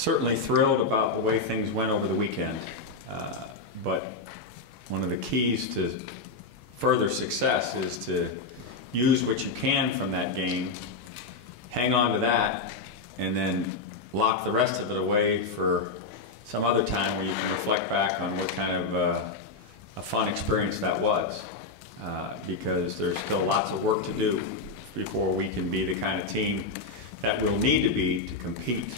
certainly thrilled about the way things went over the weekend, but one of the keys to further success is to use what you can from that game, hang on to that, and then lock the rest of it away for some other time where you can reflect back on what kind of a fun experience that was. Because there's still lots of work to do before we can be the kind of team that we'll need to be to compete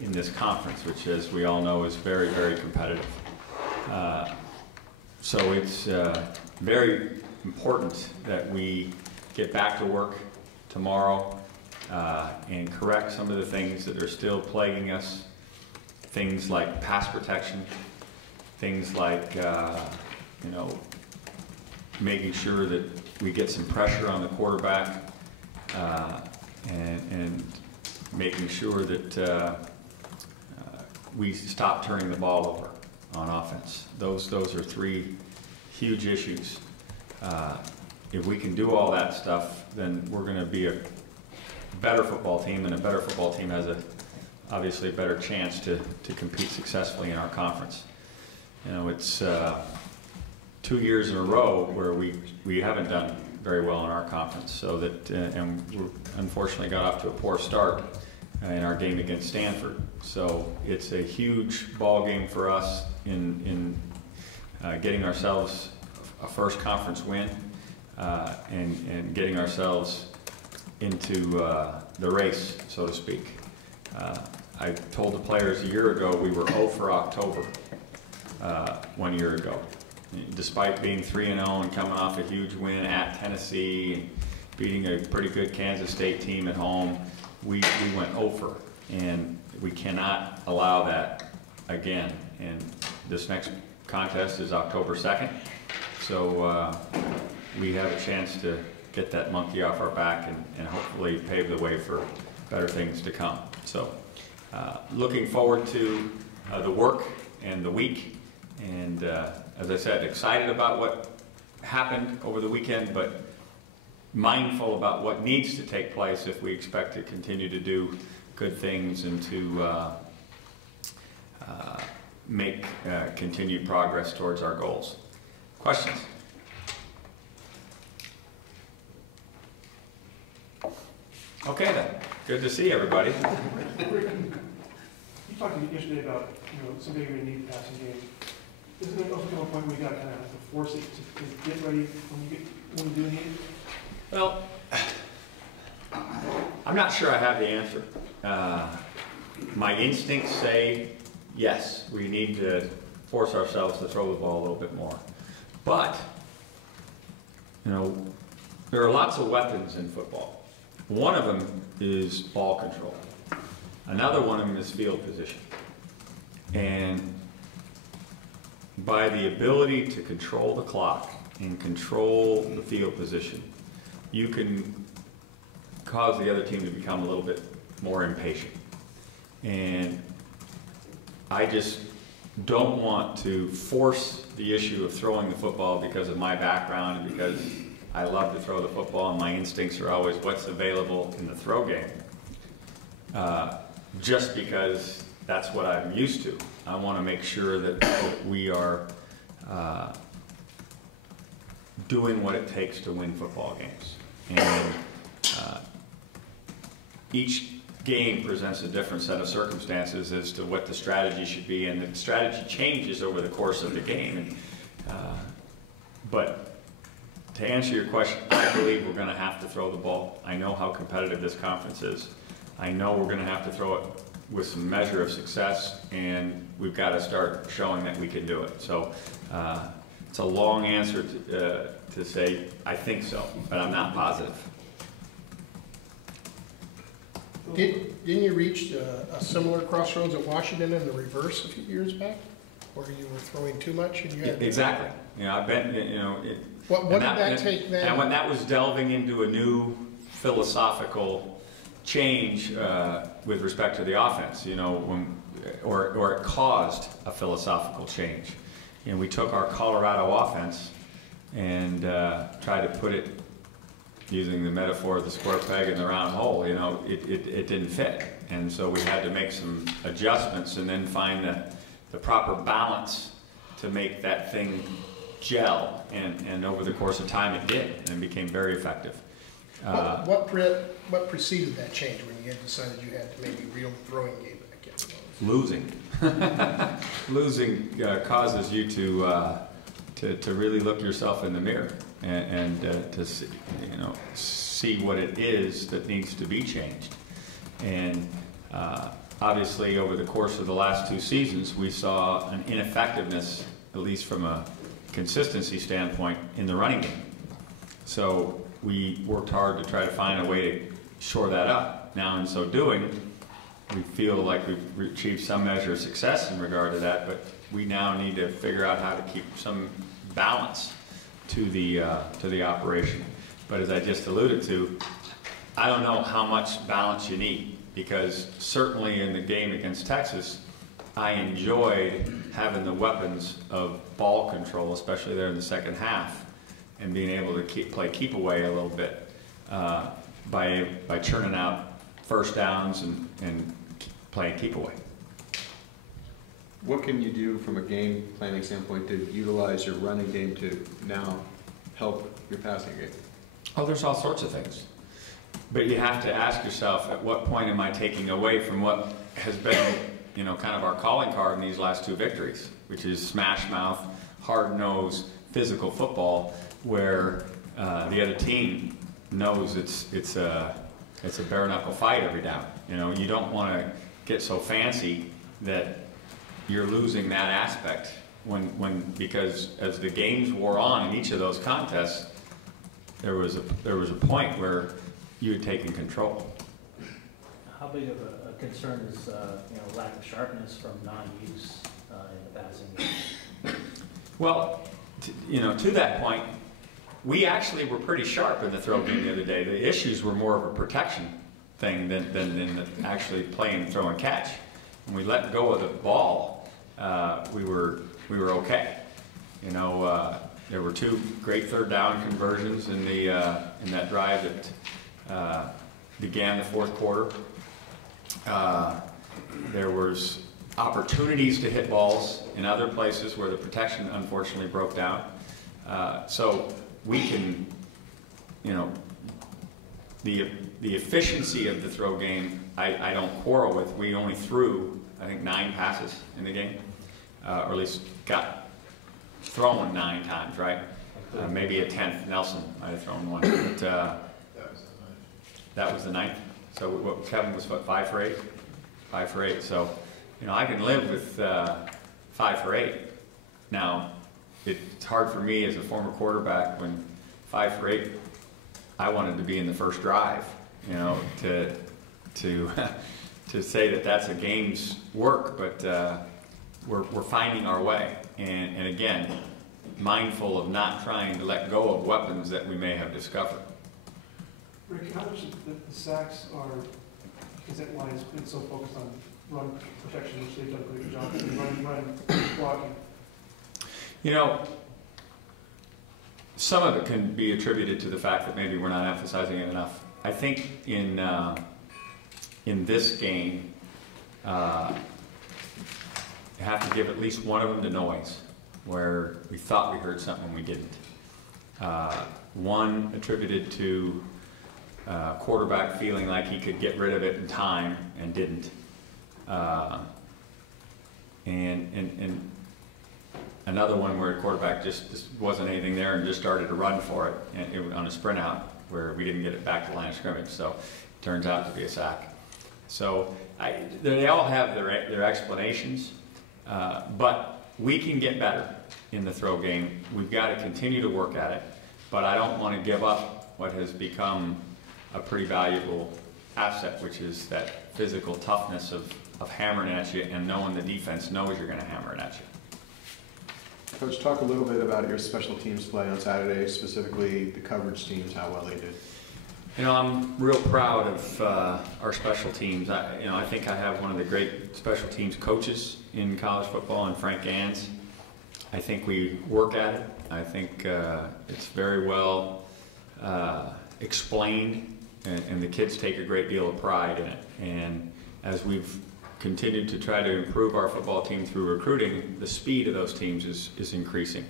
in this conference, which, as we all know, is very, very competitive. So it's very important that we get back to work tomorrow and correct some of the things that are still plaguing us. Things like pass protection, things like you know, making sure that we get some pressure on the quarterback and making sure that we stop turning the ball over on offense. Those are three huge issues. If we can do all that stuff, then we're going to be a better football team, and a better football team has obviously a better chance to compete successfully in our conference. You know, it's 2 years in a row where we haven't done very well in our conference, so that and we unfortunately got off to a poor start in our game against Stanford. So it's a huge ball game for us in getting ourselves a first conference win and getting ourselves into the race, so to speak. I told the players a year ago we were 0 for October 1 year ago. Despite being 3-0 and coming off a huge win at Tennessee and beating a pretty good Kansas State team at home, we went 0 for, and we cannot allow that again. And this next contest is October 2nd, so we have a chance to get that monkey off our back and hopefully pave the way for better things to come. So looking forward to the work and the week, and as I said, excited about what happened over the weekend, but mindful about what needs to take place if we expect to continue to do good things and to make continued progress towards our goals. Questions? Okay then, good to see everybody. You talked yesterday about, someday you're going to need the passing game. Isn't it also come a point where you got to kind of have to force it to get ready when you do need it? Well, I'm not sure I have the answer. My instincts say yes, we need to force ourselves to throw the ball a little bit more. But, there are lots of weapons in football. One of them is ball control. Another one of them is field position. And by the ability to control the clock and control the field position, you can cause the other team to become a little bit more impatient. And I just don't want to force the issue of throwing the football because of my background and because I love to throw the football and my instincts are always what's available in the throw game. Just because that's what I'm used to. I want to make sure that we are doing what it takes to win football games. And each game presents a different set of circumstances as to what the strategy should be, and the strategy changes over the course of the game. But to answer your question, I believe we're going to have to throw the ball. I know how competitive this conference is. I know we're going to have to throw it with some measure of success, and we've got to start showing that we can do it. So it's a long answer to say I think so, but I'm not positive. Didn't you reach a similar crossroads at Washington in the reverse a few years back, where you were throwing too much and you had exactly? I've been, What did that take then? And when that was delving into a new philosophical change with respect to the offense, or it caused a philosophical change. We took our Colorado offense and tried to put it using the metaphor of the square peg in the round hole, you know, it didn't fit. And so we had to make some adjustments and then find the proper balance to make that thing gel. And over the course of time it did, and became very effective. What preceded that change when you had decided you had to maybe reel the throwing game back in? Losing. Losing causes you to really look yourself in the mirror and to see, you know, see what it is that needs to be changed. And obviously, over the course of the last 2 seasons, we saw an ineffectiveness, at least from a consistency standpoint, in the running game. So we worked hard to try to find a way to shore that up. Now, in so doing, we feel like we've achieved some measure of success in regard to that, but we now need to figure out how to keep some balance to the operation. But as I just alluded to, I don't know how much balance you need, because certainly in the game against Texas, I enjoyed having the weapons of ball control, especially there in the second half, and being able to play keep away a little bit by churning out first downs and playing keep away. What can you do from a game planning standpoint to utilize your running game to now help your passing game? Oh, there's all sorts of things. But you have to ask yourself, at what point am I taking away from what has been, you know, kind of our calling card in these last 2 victories, which is smash mouth, hard nose, physical football, where the other team knows it's a bare knuckle fight every down. You know, you don't want to get so fancy that you're losing that aspect because as the games wore on in each of those contests, there was a point where you had taken control. How big of a concern is lack of sharpness from non-use in the passing game? Well, to that point, we actually were pretty sharp in the throw game the other day. The issues were more of a protection thing than actually playing throw and catch. When we let go of the ball, we were okay. There were 2 great third down conversions in that drive that began the fourth quarter. There was opportunities to hit balls in other places where the protection unfortunately broke down. So we can, the efficiency of the throw game, I don't quarrel with. We only threw, I think, 9 passes in the game, or at least got thrown 9 times, right? Maybe a 10th. Nelson might have thrown 1, but that was the 9th. So what Kevin was, what, 5 for 8? 5 for 8. So, I can live with 5 for 8. Now, it's hard for me as a former quarterback when 5 for 8, I wanted to be in the first drive, to say that that's a game's work, but we're finding our way. And again, mindful of not trying to let go of weapons that we may have discovered. Rick, how much of the sacks are because that line has been so focused on run protection, which they've done a good job, and run blocking? Some of it can be attributed to the fact that maybe we're not emphasizing it enough. I think in this game, you have to give at least one of them to noise, where we thought we heard something we didn't. One attributed to quarterback feeling like he could get rid of it in time and didn't. And another one where a quarterback just wasn't anything there and just started to run for it, and it was on a sprint out where we didn't get it back to the line of scrimmage. So it turns out to be a sack. So they all have their explanations, but we can get better in the throw game. We've got to continue to work at it, but I don't want to give up what has become a pretty valuable asset, which is that physical toughness of hammering at you and knowing the defense knows you're going to hammer it at you. Coach, talk a little bit about your special teams play on Saturday, specifically the coverage teams, how well they did. I'm real proud of our special teams. I think I have one of the great special teams coaches in college football, and Frank Gans. I think we work at it. I think it's very well explained, and the kids take a great deal of pride in it. And as we've continued to try to improve our football team through recruiting, the speed of those teams is increasing.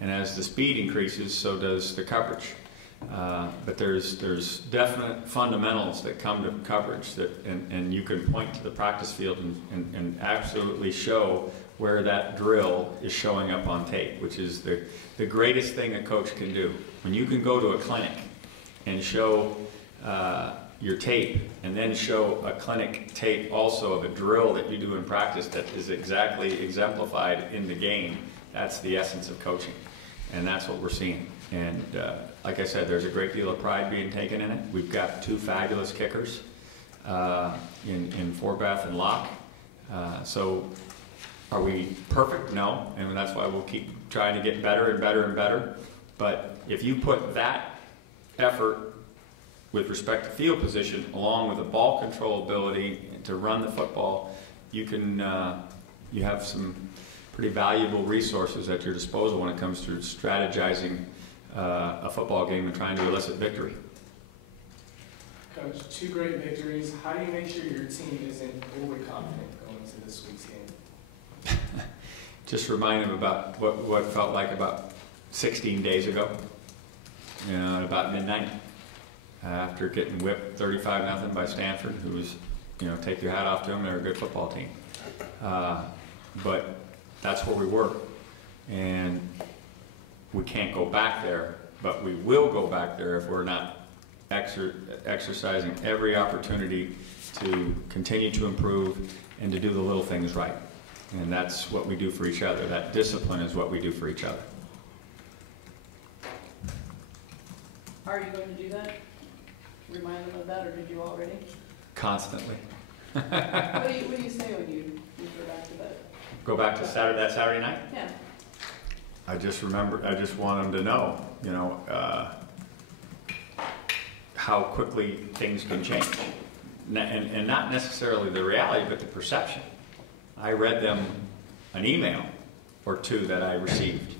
And as the speed increases, so does the coverage. But there's definite fundamentals that come to coverage that, and you can point to the practice field and absolutely show where that drill is showing up on tape, which is the greatest thing a coach can do. When you can go to a clinic and show your tape, and then show a clinic tape also of a drill that you do in practice that is exactly exemplified in the game, that's the essence of coaching. And that's what we're seeing. And like I said, there's a great deal of pride being taken in it. We've got 2 fabulous kickers in Forbath and Locke. So are we perfect? No. And that's why we'll keep trying to get better and better and better. But if you put that effort with respect to field position, along with the ball control ability to run the football, you can you have some pretty valuable resources at your disposal when it comes to strategizing a football game and trying to elicit victory. Coach, 2 great victories. How do you make sure your team isn't overly confident going into this week's game? Just remind them about what felt like about 16 days ago, at about midnight. After getting whipped 35-0 by Stanford, who was, take your hat off to them, they're a good football team. But that's where we were. And we can't go back there, but we will go back there if we're not exercising every opportunity to continue to improve and to do the little things right. And that's what we do for each other. That discipline is what we do for each other. Are you going to do that? Remind them of that, or did you already? Constantly. What do you say when you go back to that? Go back to that Saturday night? Yeah. I just want them to know, how quickly things can change. And not necessarily the reality, but the perception. I read them an email or 2 that I received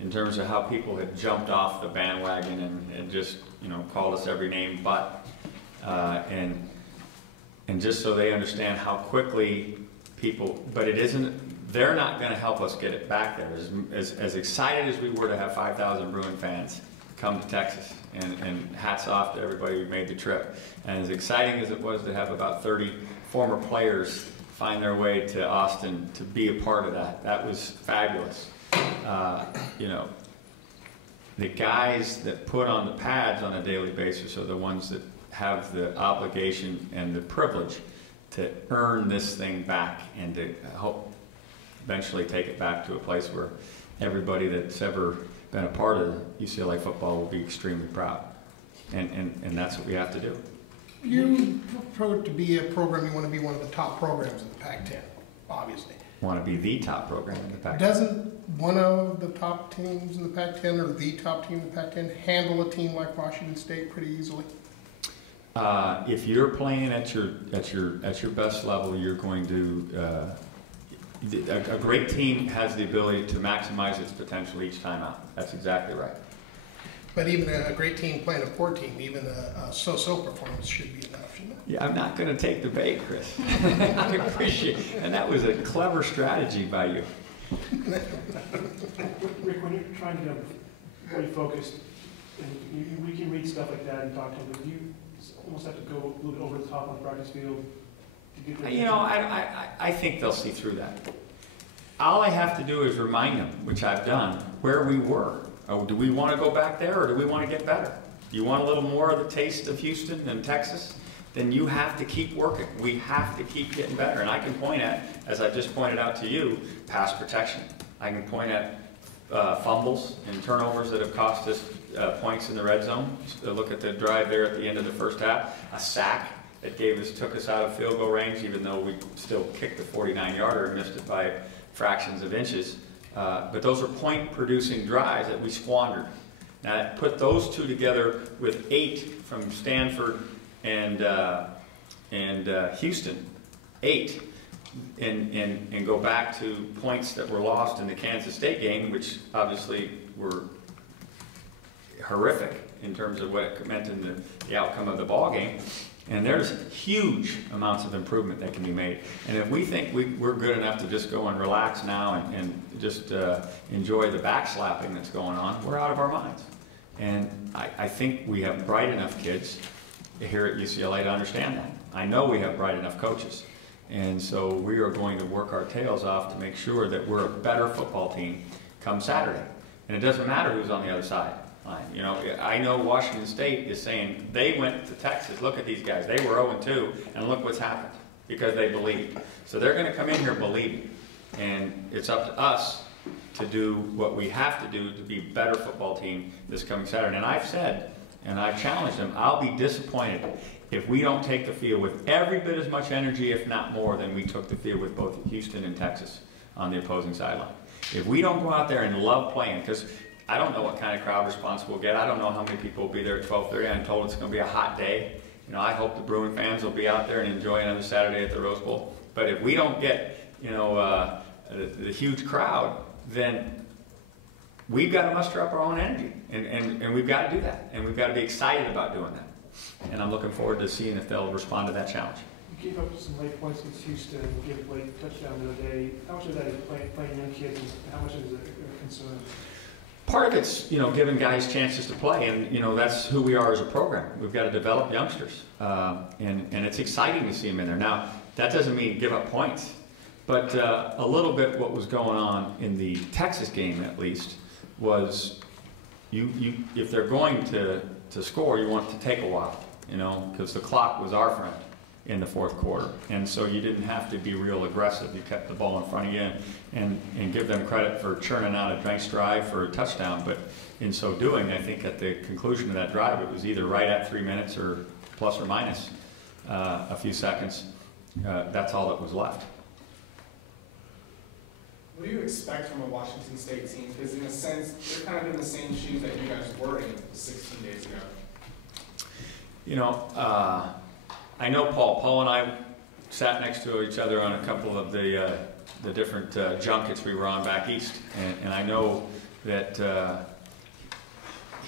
in terms of how people had jumped off the bandwagon and just, called us every name but. And just so they understand how quickly people, but it isn't, they're not going to help us get it back there. As excited as we were to have 5,000 Bruin fans come to Texas, and hats off to everybody who made the trip. And as exciting as it was to have about 30 former players find their way to Austin to be a part of that was fabulous. The guys that put on the pads on a daily basis are the ones that have the obligation and the privilege to earn this thing back and to hope eventually take it back to a place where everybody that's ever been a part of UCLA football will be extremely proud. And that's what we have to do. You prefer to be a program, you want to be one of the top programs in the Pac-10, obviously. Want to be the top program in the Pac-10. Doesn't one of the top teams in the Pac-10 or the top team in the Pac-10 handle a team like Washington State pretty easily? If you're playing at your best level, you're going to. A great team has the ability to maximize its potential each time out. That's exactly right. But even a great team playing a poor team, even a so-so performance should be enough, shouldn't it? Yeah, I'm not going to take the bait, Chris. I appreciate it. And that was a clever strategy by you. Rick, when you're trying to refocus, and we can read stuff like that and talk to them, but you almost have to go a little bit over the top on the practice field to get there. I think they'll see through that. All I have to do is remind them, which I've done, where we were. Oh, do we want to go back there, or do we want to get better? Do you want a little more of the taste of Houston and Texas? Then you have to keep working. We have to keep getting better. And I can point at, as I just pointed out to you, pass protection. I can point at fumbles and turnovers that have cost us points in the red zone. Look at the drive there at the end of the first half. A sack that took us out of field goal range, even though we still kicked the 49-yarder and missed it by fractions of inches. But those are point-producing drives that we squandered. Now, put those 2 together with 8 from Stanford and Houston, 8, and go back to points that were lost in the Kansas State game, which obviously were horrific in terms of what it meant in the outcome of the ball game. And there's huge amounts of improvement that can be made. And if we think we're good enough to just go and relax now and just enjoy the backslapping that's going on, we're out of our minds. And I think we have bright enough kids here at UCLA to understand that. I know we have bright enough coaches. And so we are going to work our tails off to make sure that we're a better football team come Saturday. And it doesn't matter who's on the other side. You know, I know Washington State is saying they went to Texas. Look at these guys. They were 0-2, and look what's happened because they believed. So they're going to come in here believing. And it's up to us to do what we have to do to be a better football team this coming Saturday. And I've said, and I've challenged them, I'll be disappointed if we don't take the field with every bit as much energy, if not more, than we took the field with both Houston and Texas on the opposing sideline. If we don't go out there and love playing, because I don't know what kind of crowd response we'll get. I don't know how many people will be there at 12:30. I'm told it's going to be a hot day. You know, I hope the Bruin fans will be out there and enjoy another Saturday at the Rose Bowl. But if we don't get, you know, the huge crowd, then we've got to muster up our own energy, and we've got to do that, and we've got to be excited about doing that. And I'm looking forward to seeing if they'll respond to that challenge. You gave up some late points against Houston, you gave a late touchdown the other day. How much of that is playing young kids, and how much is it a concern? Part of it's, you know, giving guys chances to play, and, you know, that's who we are as a program. We've got to develop youngsters, and it's exciting to see them in there. Now, that doesn't mean give up points, but a little bit what was going on in the Texas game, at least, was if they're going to score, you want it to take a while, you know, because the clock was our friend in the fourth quarter. And so you didn't have to be real aggressive. You kept the ball in front of you and give them credit for churning out a nice drive for a touchdown. But in so doing, I think at the conclusion of that drive, it was either right at 3 minutes or plus or minus a few seconds. That's all that was left. What do you expect from a Washington State team? Because in a sense, they're kind of in the same shoes that you guys were in 16 days ago. You know, I know Paul. Paul and I sat next to each other on a couple of the different junkets we were on back east, and I know that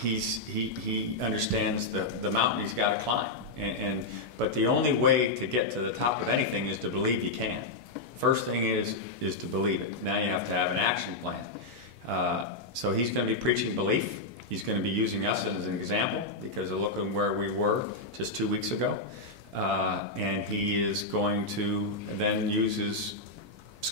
he understands the mountain he's got to climb. But the only way to get to the top of anything is to believe you can. First thing is to believe it. Now you have to have an action plan. So he's going to be preaching belief. He's going to be using us as an example because of looking where we were just 2 weeks ago. And he is going to then use his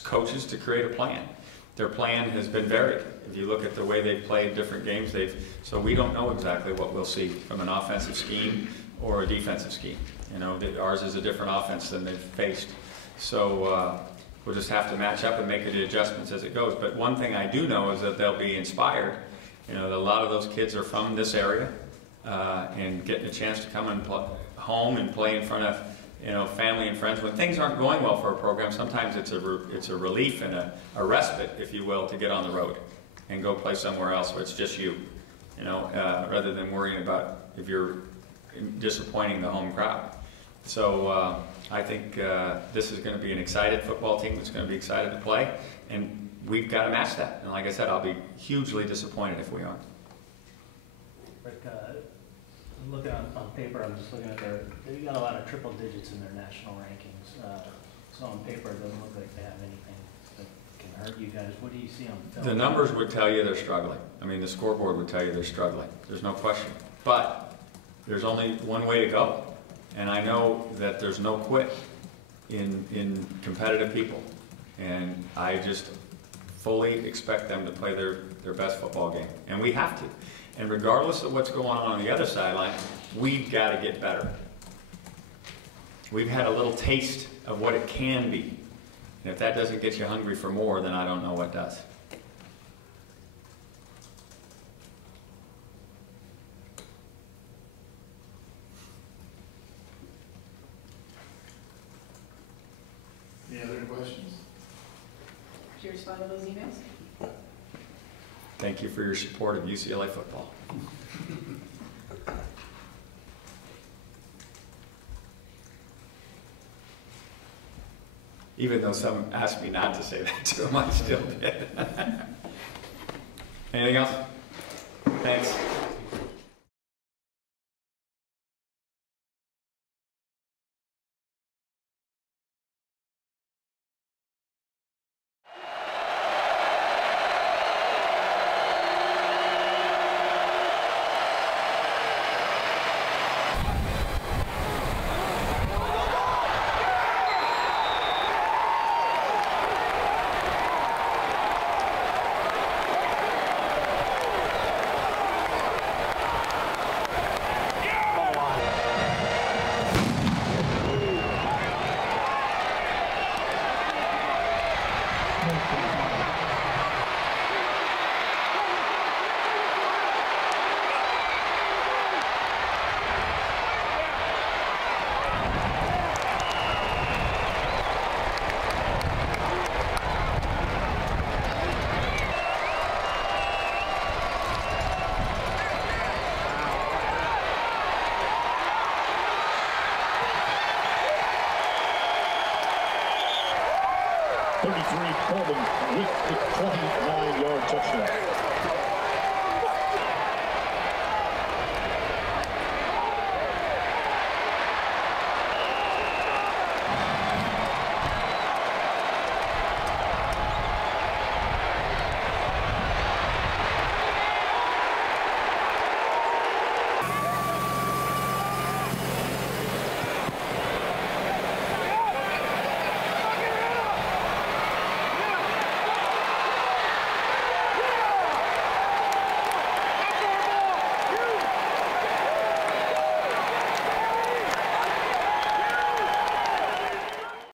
coaches to create a plan. Their plan has been varied. If you look at the way they've played different games, so we don't know exactly what we'll see from an offensive scheme or a defensive scheme. You know, ours is a different offense than they've faced. So we'll just have to match up and make the adjustments as it goes. But one thing I do know is that they'll be inspired. You know, a lot of those kids are from this area and getting a chance to come and play home and play in front of, you know, family and friends. When things aren't going well for a program, sometimes it's a relief and a respite, if you will, to get on the road and go play somewhere else where it's just you, you know, rather than worrying about if you're disappointing the home crowd. So I think this is going to be an excited football team that's going to be excited to play, and we've got to match that. And like I said, I'll be hugely disappointed if we aren't. Rick, looking on paper, I'm just looking at they've got a lot of triple digits in their national rankings. So on paper, it doesn't look like they have anything that can hurt you guys. What do you see on film? The numbers would tell you they're struggling. I mean, the scoreboard would tell you they're struggling. There's no question. But there's only one way to go. And I know that there's no quit in competitive people. And I just fully expect them to play their best football game. And we have to. And regardless of what's going on the other sideline, we've got to get better. We've had a little taste of what it can be. And if that doesn't get you hungry for more, then I don't know what does. Any other questions? Did you respond to those emails? Thank you for your support of UCLA football. Even though some asked me not to say that to them, I still did. Anything else? Thanks. Coleman with the 29-yard touchdown.